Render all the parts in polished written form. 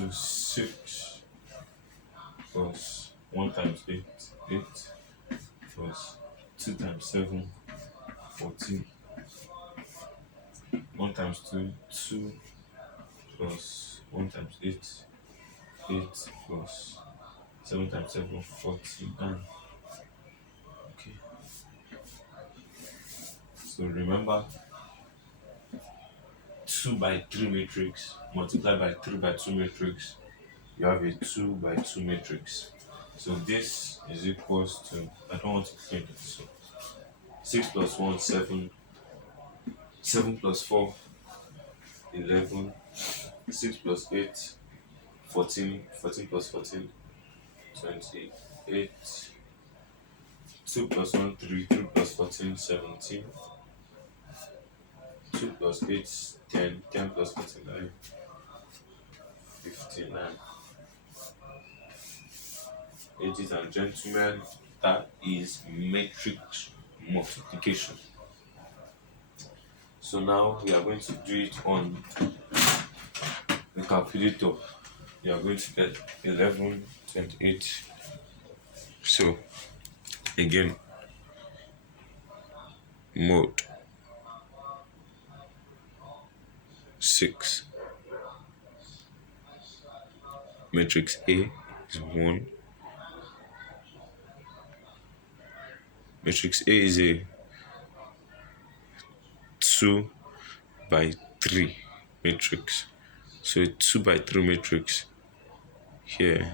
to 6 plus 1 times 8, 8 plus 2 times 7, 14. 1 times 2, 2 plus 1 times 8, 8 plus 7 times 7, 49. Okay. So remember, 2 by 3 matrix multiplied by 3 by 2 matrix, you have a 2 by 2 matrix. So this is equals to, I don't want to clean it, so 6 plus 1, 7, 7 plus 4, 11, 6 plus 8, 14, 14 plus 14, 28, 2 plus 1, 3, 3 plus 14, 17, 2 plus 8, 10, 10 plus 49, 59. Ladies and gentlemen, that is matrix multiplication. So now we are going to do it on the calculator. You are going to get 11, 28. So again, mode 6. Matrix A is 1. Matrix A is a 2 by 3 matrix. So a 2 by 3 matrix here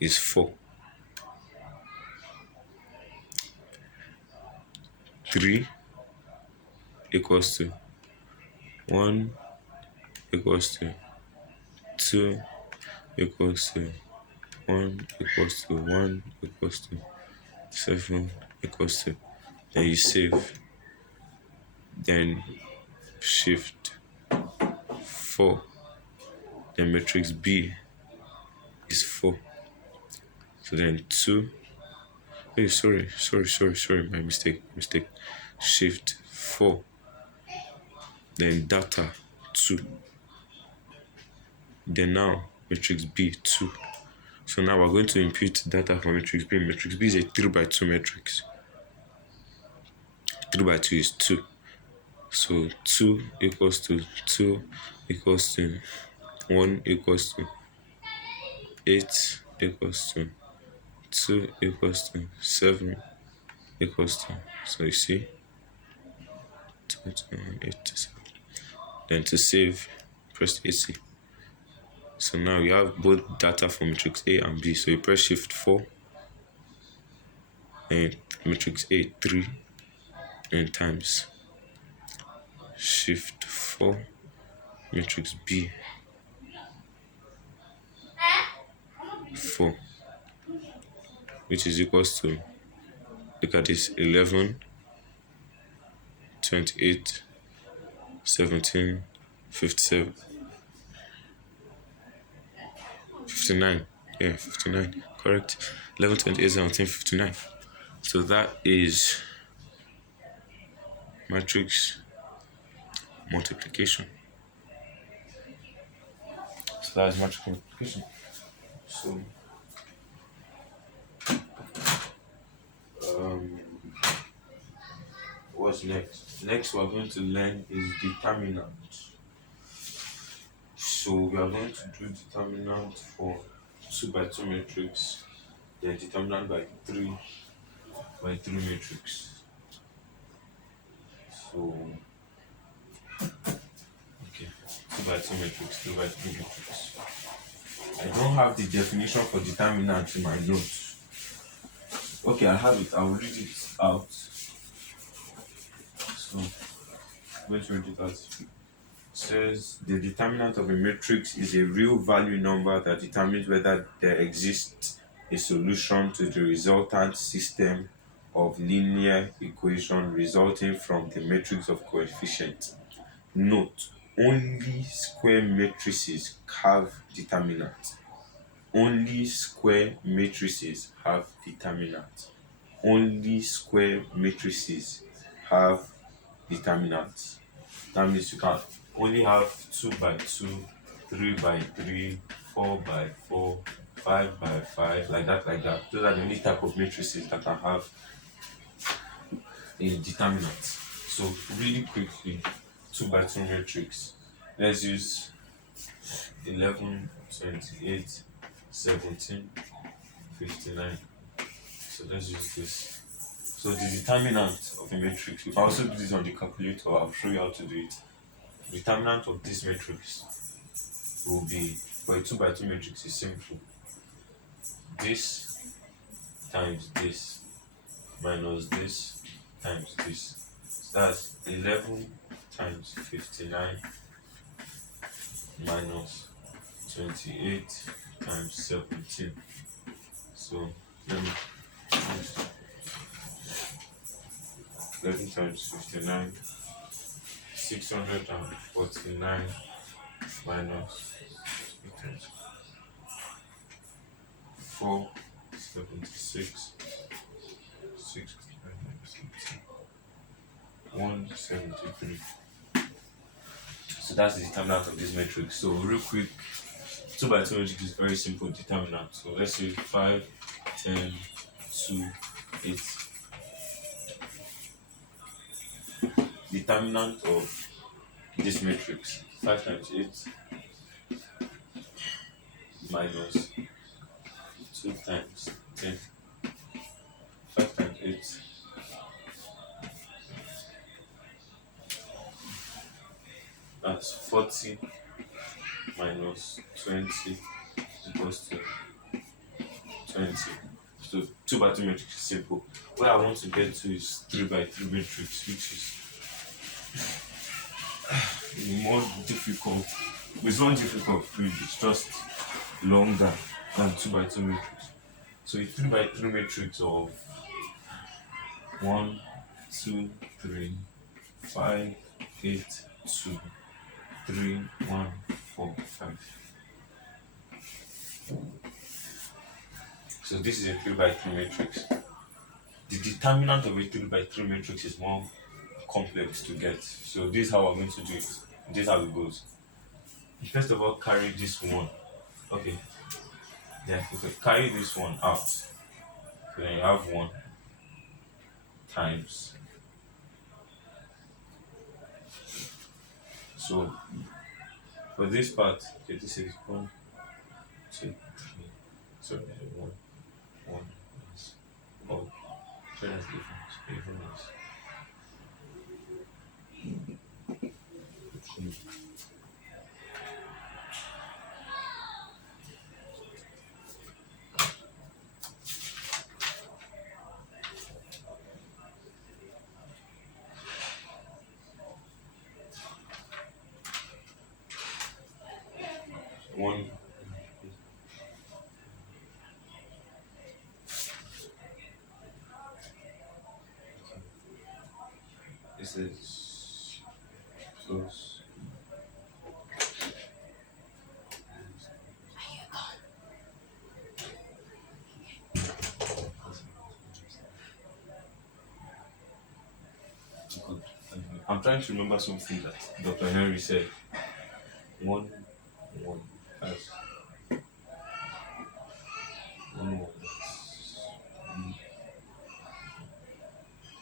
is 4. 3 equals to 1 equals to 2 equals to 1 equals to 1 equals to 7 equals to, then you save, then shift 4, then matrix B is 4. So then 2, hey, sorry, my mistake, shift 4, then data 2, then now matrix B 2. So now we're going to input data for matrix B. Matrix B is a 3 by 2 matrix. 3 by 2 is 2. So 2 equals to 2 equals to 1 equals to 8 equals to 2 equals to 7 equals to, so you see, 2, 8 to 7. Then to save, press AC. So now you have both data for matrix A and B. So you press shift 4, and matrix A 3, and times shift 4, matrix B 4, which is equals to, look at this, 11, 28, 17, 57, 59. Yeah, 59, correct. 11, 28, 17, 59. So that is matrix multiplication. So that is matrix multiplication. So what's next? Next we're going to learn is determinant. So we are going to do determinant for 2 by 2 matrix, then determinant by 3 by 3 matrix. So okay, 2 by 2 matrix, 3 by 3 matrix. I don't have the definition for determinant in my notes. Okay, I have it. I'll read it out. So let's read it out. It says the determinant of a matrix is a real value number that determines whether there exists a solution to the resultant system of linear equation resulting from the matrix of coefficients. Note, only square matrices have determinants. Only square matrices have determinants. Only square matrices have determinants. That means you can only have 2 by 2 3 by 3, 4 by 4, 5 by 5, like that, like that. Those are the only type of matrices that can have a determinant. So really quickly, 2 by 2 matrix. Let's use 11, 28, 17, 59. So let's use this. So the determinant of a matrix, we can also do this on the calculator. I'll show you how to do it. Determinant of this matrix will be, for a 2 by 2 matrix, is simple. This times this minus this times this. So that's 11 times 59 minus 28 times 17. So let me 11 times 59, 649 minus 476, 173. So that's the determinant of this matrix. So real quick, 2 by 2 matrix is very simple determinant. So let's say 5, 10, 2, 8. Determinant of this matrix, 5 times 8 minus 2 times 10. 5 times 8 that's 40 minus 20 equals to 20. So 2 by 2 matrix is simple. Where I want to get to is 3 by 3 matrix, which is more difficult. It's not difficult, really. It's just longer than 2 by 2 matrix. So a 3 by 3 matrix of 1, 2, 3, 5, 8, 2, 3, 1, 4, 5. So this is a 3 by 3 matrix. The determinant of a 3 by 3 matrix is more complex to get. So this is how I'm going to do it. This is how it goes. First of all, carry this one. Okay. Yeah, okay. Carry this one out. So then you have 1 times. So for this part, okay, this is 1, 2, 3. Sorry, 1, 1. Oh, so that's difference. One. This is close. Good. I'm trying to remember something that Dr. Henry said. 1, 1 as 1, 1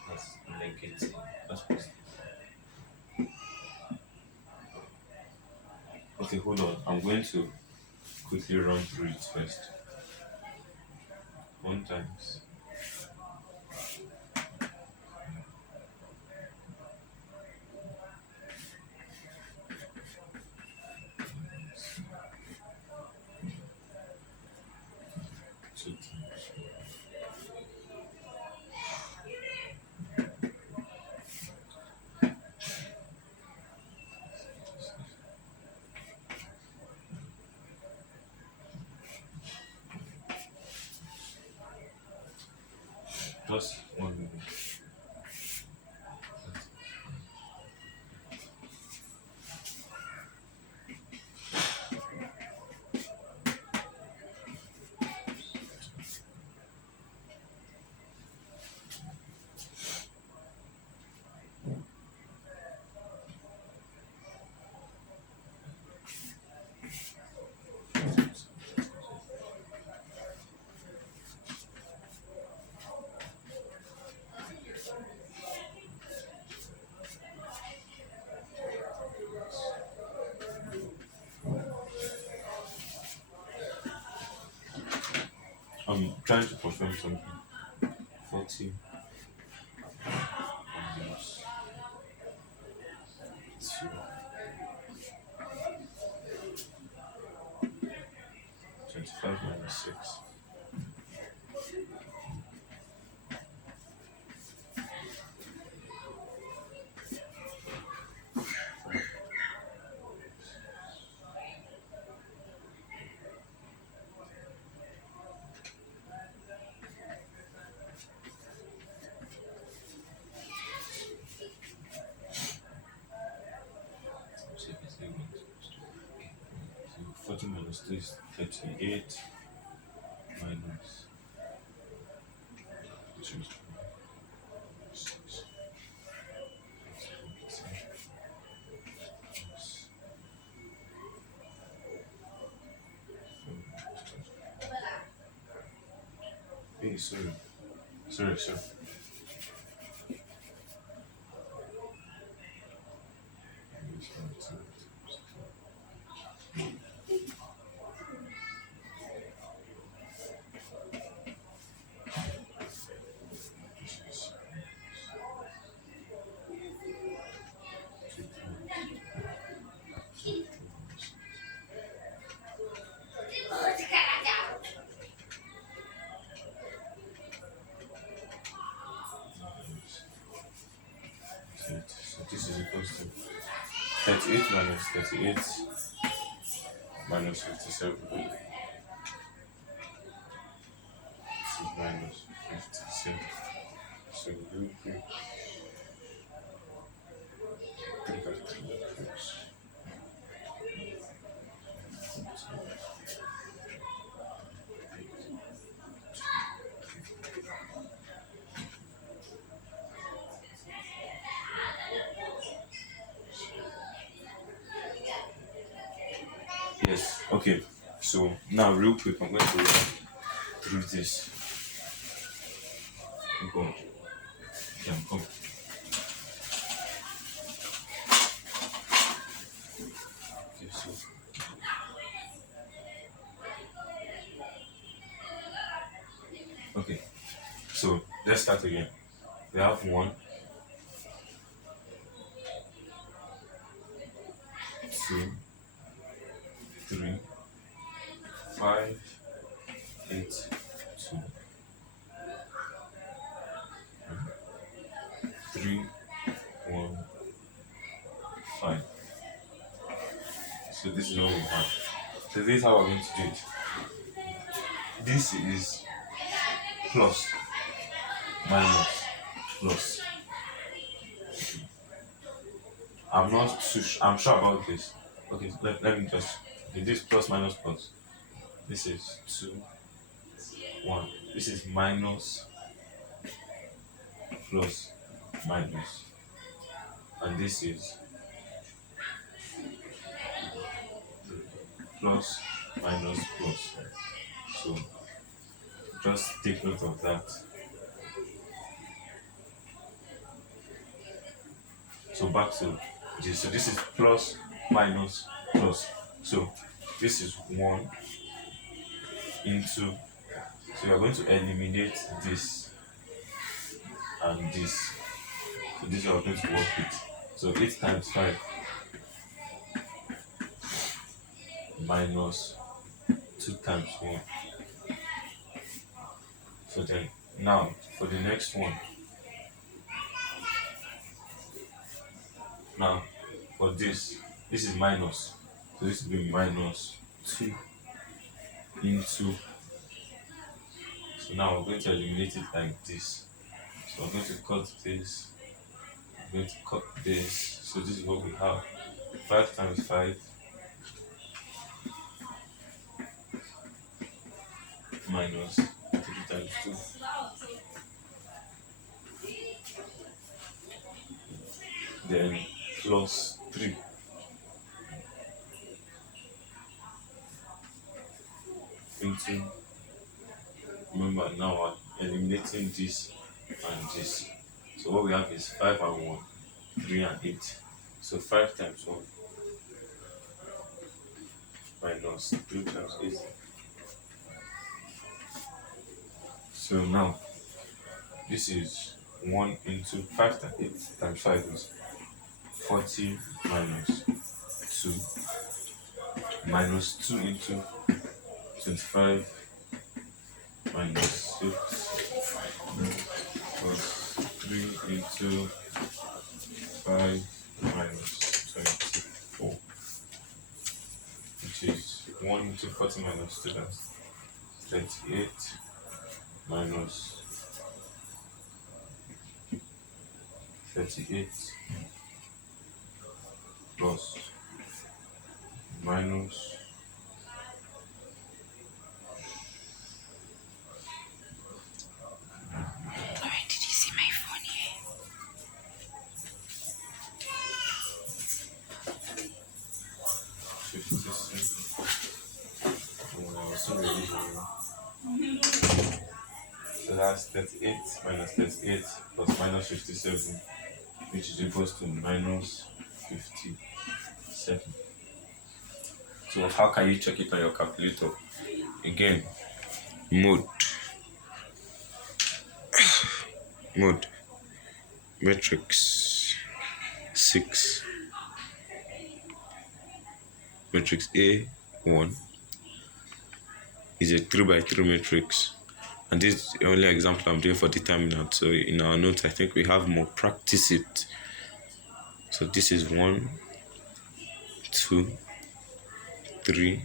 that's negative. That's positive. Okay, hold on. I'm going to quickly run through it first. 1 times two times. trying to confirm something. 40 minus 2, 25 minus 6. So 40 minus 2 is 38 minus 2 is 6. Hey, sorry. Sorry, sir. So this is equals to 38 minus 38 minus 57. This is minus 57. So we do 3 3 Yes, okay. So now, real quick, I'm going to run through this. Go on. Yeah, come. Okay, so let's start again. We have 1, 2, 3, 5, 8, 2, 3, 1, 5. So this is what we have. So this is how we're going to do it. This is plus, minus, plus. I'm not too I'm sure about this. Okay, let me just. Okay, this plus, minus, plus. This is 2, 1. This is minus, plus, minus. And this is plus, minus, plus. So just take note of that. So back to this. So this is plus, minus, plus. So this is 1 into. So we are going to eliminate this and this. So this we are going to work with. So 8 times 5 minus 2 times 1. So then now for the next one. Now for this is minus. So this will be minus 2 into. So now we're going to eliminate it like this. So I'm going to cut this. I'm going to cut this. So this is what we have. 5 times 5 minus 3 times 2. Then plus 3 into. Remember now I'm eliminating this and this. So what we have is 5 and 1, 3 and 8. So 5 times 1 minus 3 times 8. So now this is 1 into 5 times 8 times 5 is 40 minus 2 minus 2 into 25 minus 6 plus 3 into 5 minus 24, which is 1 into 40 minus 2, that's 38 minus 38 plus minus 57. Oh, I was so ready for you. So that's 38 minus 38 plus minus 57, which is equals to minus 57. So how can you check it on your calculator? Again, mode matrix 6, matrix A1 is a 3 by 3 matrix, and this is the only example I'm doing for determinant. So in our notes, I think we have more practice it. So this is 1, 2, 3,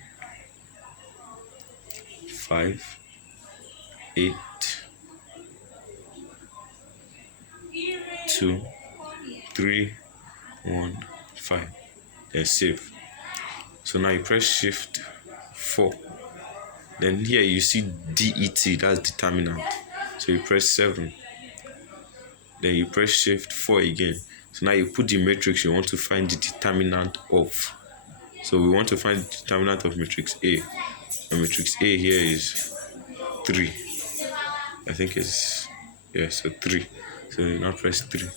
5, 8, 2, 3, 1, 5. Then save. So now you press shift 4. Then here you see DET, that's determinant. So you press 7. Then you press shift 4 again. So now you put the matrix you want to find the determinant of. So we want to find the determinant of matrix A. And matrix A here is 3. I think it's, yeah, so 3. So you now press 3.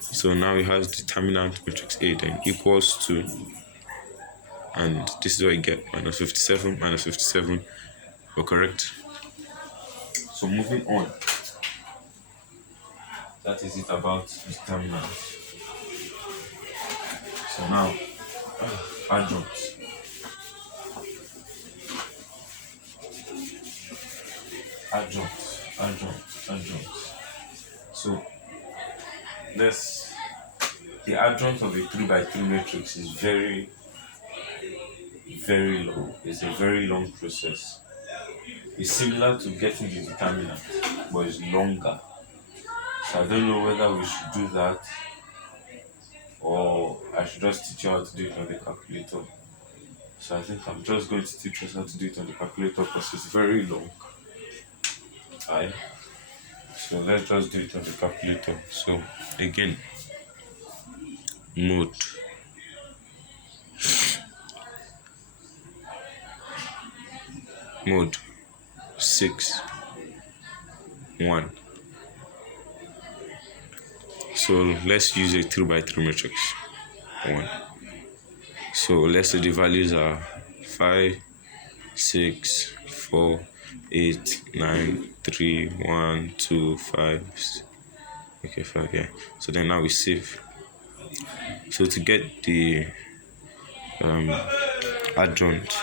So now we have determinant matrix A, then equals to, and this is what you get, minus 57, minus 57. We're correct. So moving on. That is it about determinant. So now, adjunct. Adjunct. So the adjunct of a 3 by 3 matrix is very, very long. It's a very long process. It's similar to getting the determinant, but it's longer. So I don't know whether we should do that or I should just teach you how to do it on the calculator. So I think I'm just going to teach us how to do it on the calculator because it's very long. Right? So let's just do it on the calculator. So again, mode mode 6 1. So let's use a 3 by 3 matrix 1. So let's say the values are 5 6 4 8 9 3 1 2 5. Okay, 5, yeah. So then now we save. So to get the adjoint,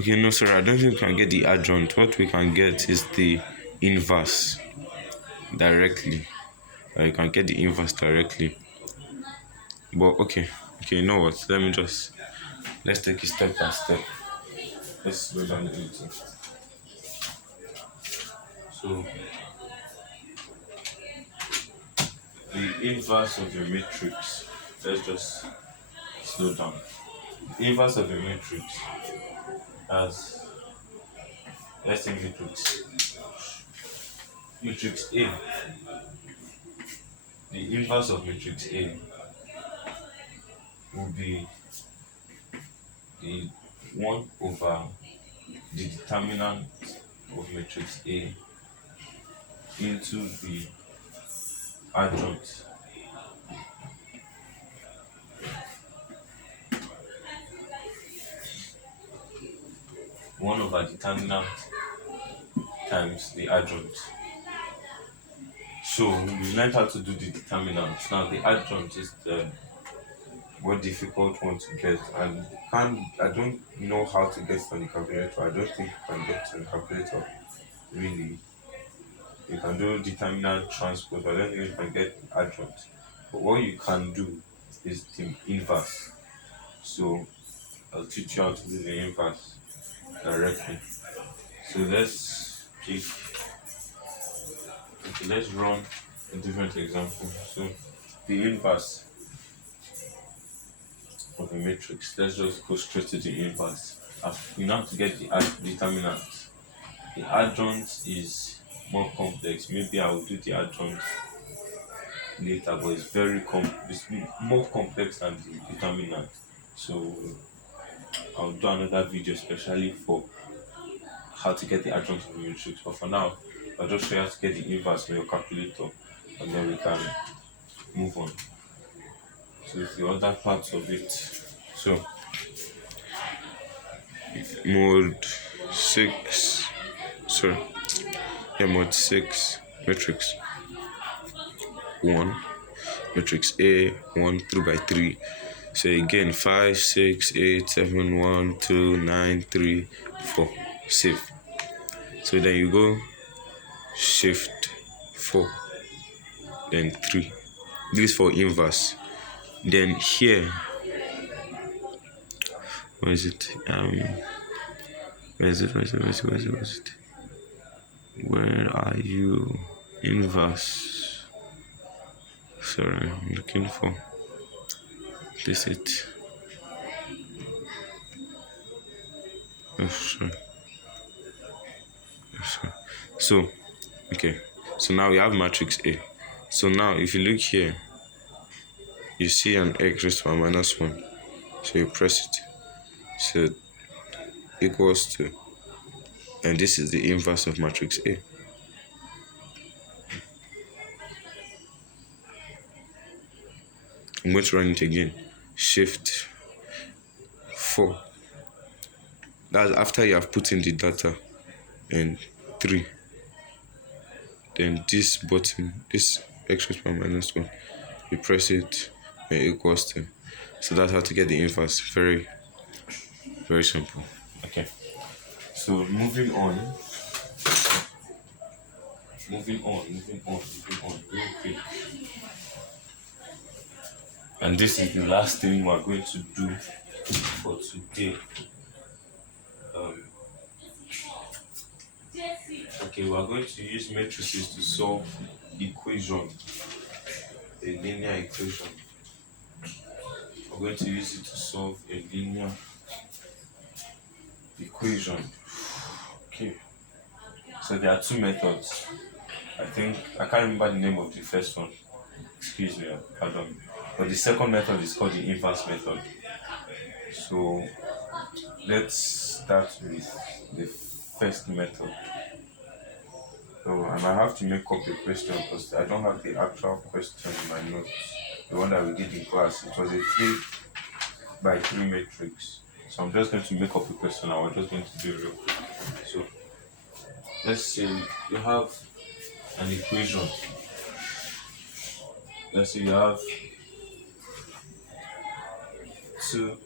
okay, no, sorry, I don't think we can get the adjoint. What we can get is the inverse directly. You can get the inverse directly. But okay, you know what? Let's take it step by step. Let's slow down a little. So the inverse of your matrix, let's just slow down. The inverse of your matrix as, let's say matrix A. The inverse of matrix A will be the 1 over the determinant of matrix A into the adjunct. One over determinant times the adjoint. So we learned how to do the determinants. Now the adjoint is the more difficult one to get, and I don't know how to get it on the calculator. I don't think you can get it on the calculator really. You can do determinant transpose, but I don't think you can get adjoint. But what you can do is the inverse. So I'll teach you how to do the inverse directly. So let's run a different example. So the inverse of a matrix. Let's just go straight to the inverse. We now have to get the determinant. The adjoint is more complex. Maybe I will do the adjoint later, but it's more complex than the determinant. So I'll do another video especially for how to get the adjoint of the matrix. But for now, I'll just show you how to get the inverse on your calculator, and then we can move on to the other parts of it. So mode 6, mode 6, matrix 1, matrix A 1 through by 3. So again 5, 6, 8, 7, 1, 2, 9, 3, 4. Save. So then you go shift 4, then 3. This is for inverse. Then here, where is it? Where are you? Inverse. Sorry, I'm looking for this. Sorry. So, okay. So now we have matrix A. So now if you look here, you see an x raised to power minus 1. So you press it. So equals to, and this is the inverse of matrix A. I'm going to run it again. Shift 4. That's after you have put in the data, and 3. Then this button, this x raised to power minus 1, you press it and equals to. So that's how to get the inverse. Very, very simple. Okay. So moving on real quick. And this is the last thing we're going to do for today. Okay, we're going to use matrices to solve equation, a linear equation. We're going to use it to solve a linear equation. Okay. So there are two methods. I can't remember the name of the first one. Excuse me, pardon. But the second method is called the inverse method. So let's start with the first method. So I might have to make up a question because I don't have the actual question in my notes. The one that we did in class, it was a 3 by 3 matrix. So I'm just going to make up a question. I was just going to do it real quick. So let's say you have an equation. Let's say you have 2x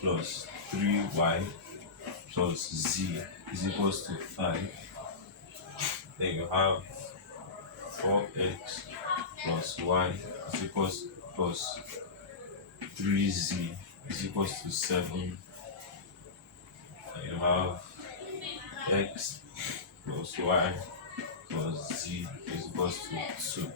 plus 3y plus z is equals to 5. Then you have 4x plus y is equals plus 3z is equals to 7. And you have x plus y plus z is equals to 2.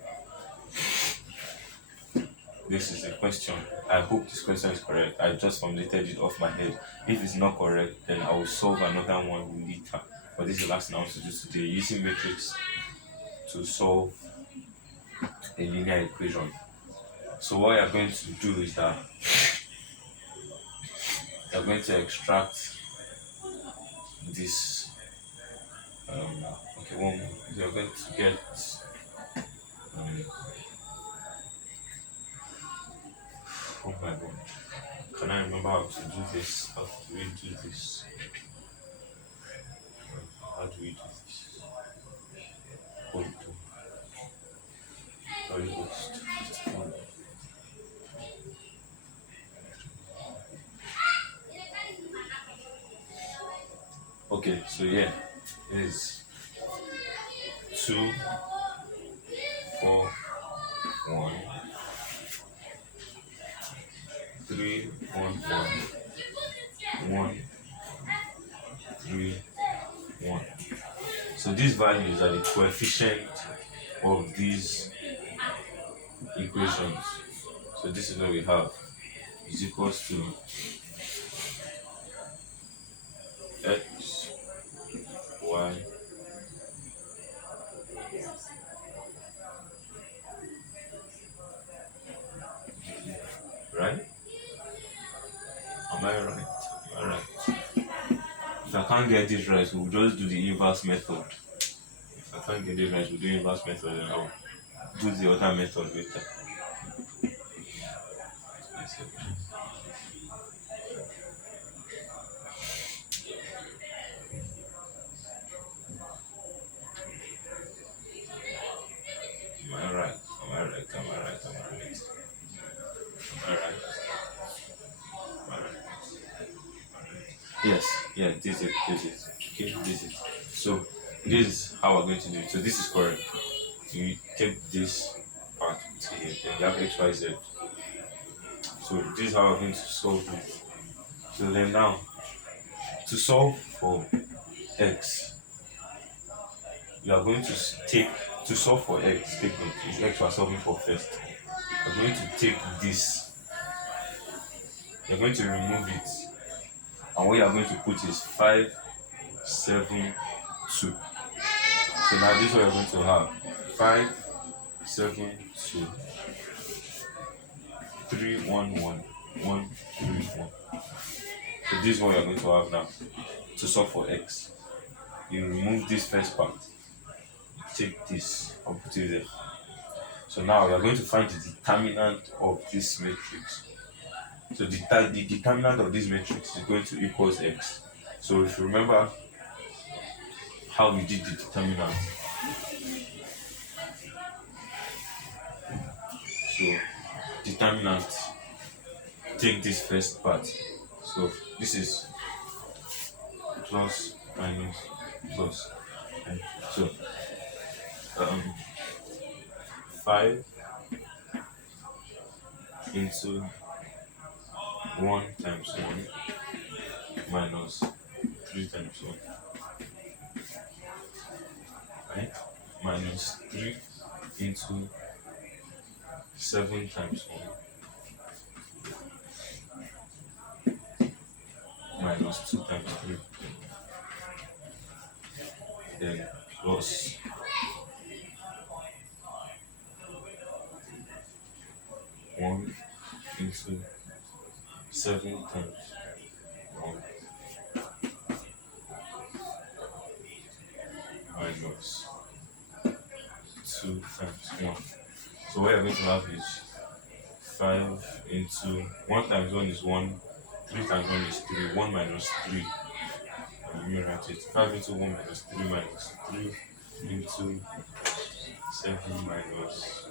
This is a question. I hope this question is correct. I just formulated it off my head. If it's not correct, then I will solve another one later. But this is the last thing I want to do today, using matrix to solve a linear equation. So what you're going to do is that you're going to extract this. You're going to get oh my god, can I remember how to do do this? How do we do this? How do we do this? Hold on. Holy Ghost. Okay, so yeah, is 2, 4, 1, 3, 1, 1, 3, 1. So these values are the coefficient of these equations. So this is what we have is equals to x, y, right? Am I right? Alright. If I can't get this right, we'll just do the inverse method. If I can't get it right, we'll do inverse method and I'll do the other method later. Am I right? Am I right? Am I right? Am I right? Am I right? Am I right? Yes, yeah, this is, okay, this is. So this is how we're going to do it. So this is correct. You take this part to here, then you have x, y, z. So this is how we're going to solve it. So then now, to solve for x, you are going to take, to solve for x, take note, it's x we're solving for first. You're going to take this, you're going to remove it, and what you're going to put is 5, 7, 2. So now this is what you're going to have 5, 7, 2, 3, 1, 1, 1, 3, 1. So this is what you're going to have now to solve for x. You remove this first part, take this and put it there. So now we are going to find the determinant of this matrix. So the determinant of this matrix is going to equals x. So if you remember how we did the determinant, so determinant, take this first part. So this is plus, minus, plus. Okay. So 5 into 1 times 1 minus 3 times 1, right? Minus 3 into 7 times 1 minus 2 times 3, then plus 1 into 7 times 1 minus 2 times 1. So what you're going to have is 5 into 1 times 1 is 1, 3 times 1 is 3, 1 minus 3. Let me write it. 5 into 1 minus 3 minus 3 into 7 minus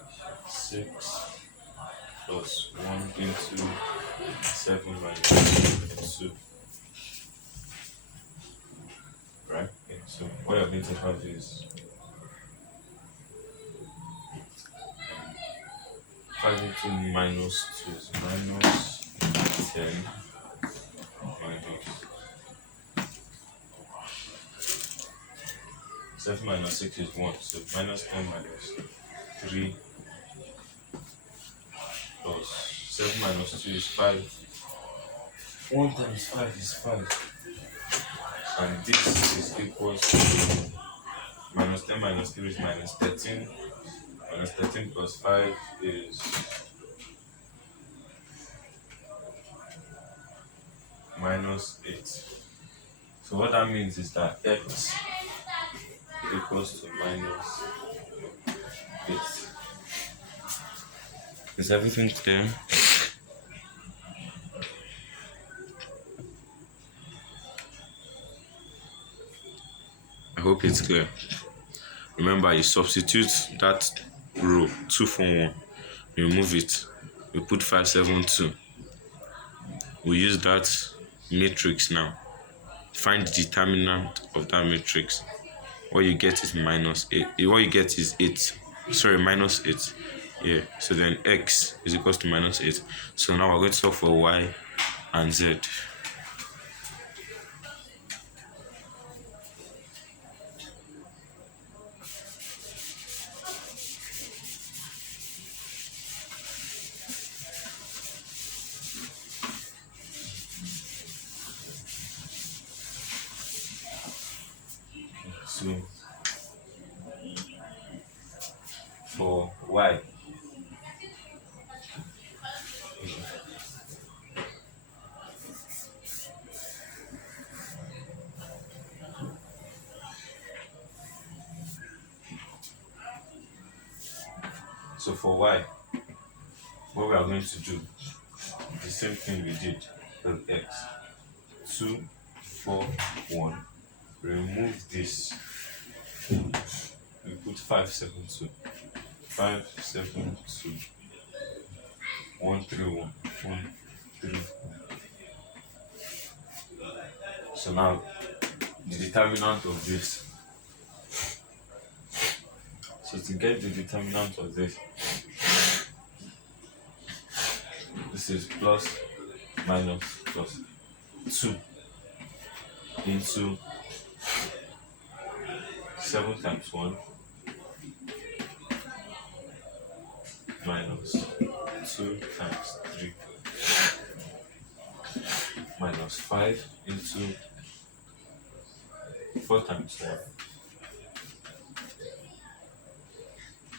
6 plus 1 into 7 minus 2. Right? Okay. So what you're going to have is 5 into minus 2 is minus 10 minus 7 minus 6 is 1. So minus 10 minus 3 plus 7 minus 2 is 5. 1 times 5 is 5. And this is equals to minus 10 minus 3 is minus 13. Minus 13 plus 5 is minus 8. So what that means is that x equals to minus 8. Is everything clear? hope it's clear. Remember, you substitute that row 2 for 1, remove it, we put 5 7 2. We use that matrix now. Find the determinant of that matrix. What you get is minus 8. What you get is 8. Sorry, minus 8. Yeah. So then x is equals to minus 8. So now we're going to solve for y and z. So for y, what we are going to do the same thing we did with x. 2 4 1. Remove this. We put 5 7 2. 5 7 2. 1 3 1. 1 3. So now the determinant of this. So to get the determinant of this is plus minus plus 2 into 7 times 1 minus 2 times 3 minus 5 into 4 times 1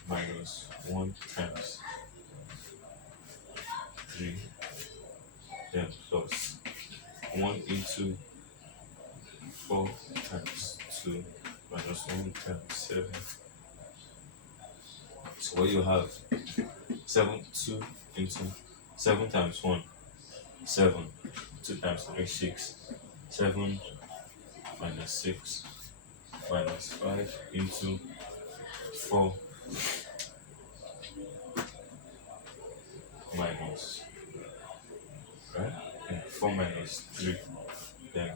minus 1 times 3, then plus 1 into 4 times 2 minus 1 times 7. So what you have 2 into 7 times 1, 7, 2 times 3, 6, 7 minus 6 minus 5 into 4 minus, right? Yeah, 4 minus 3, then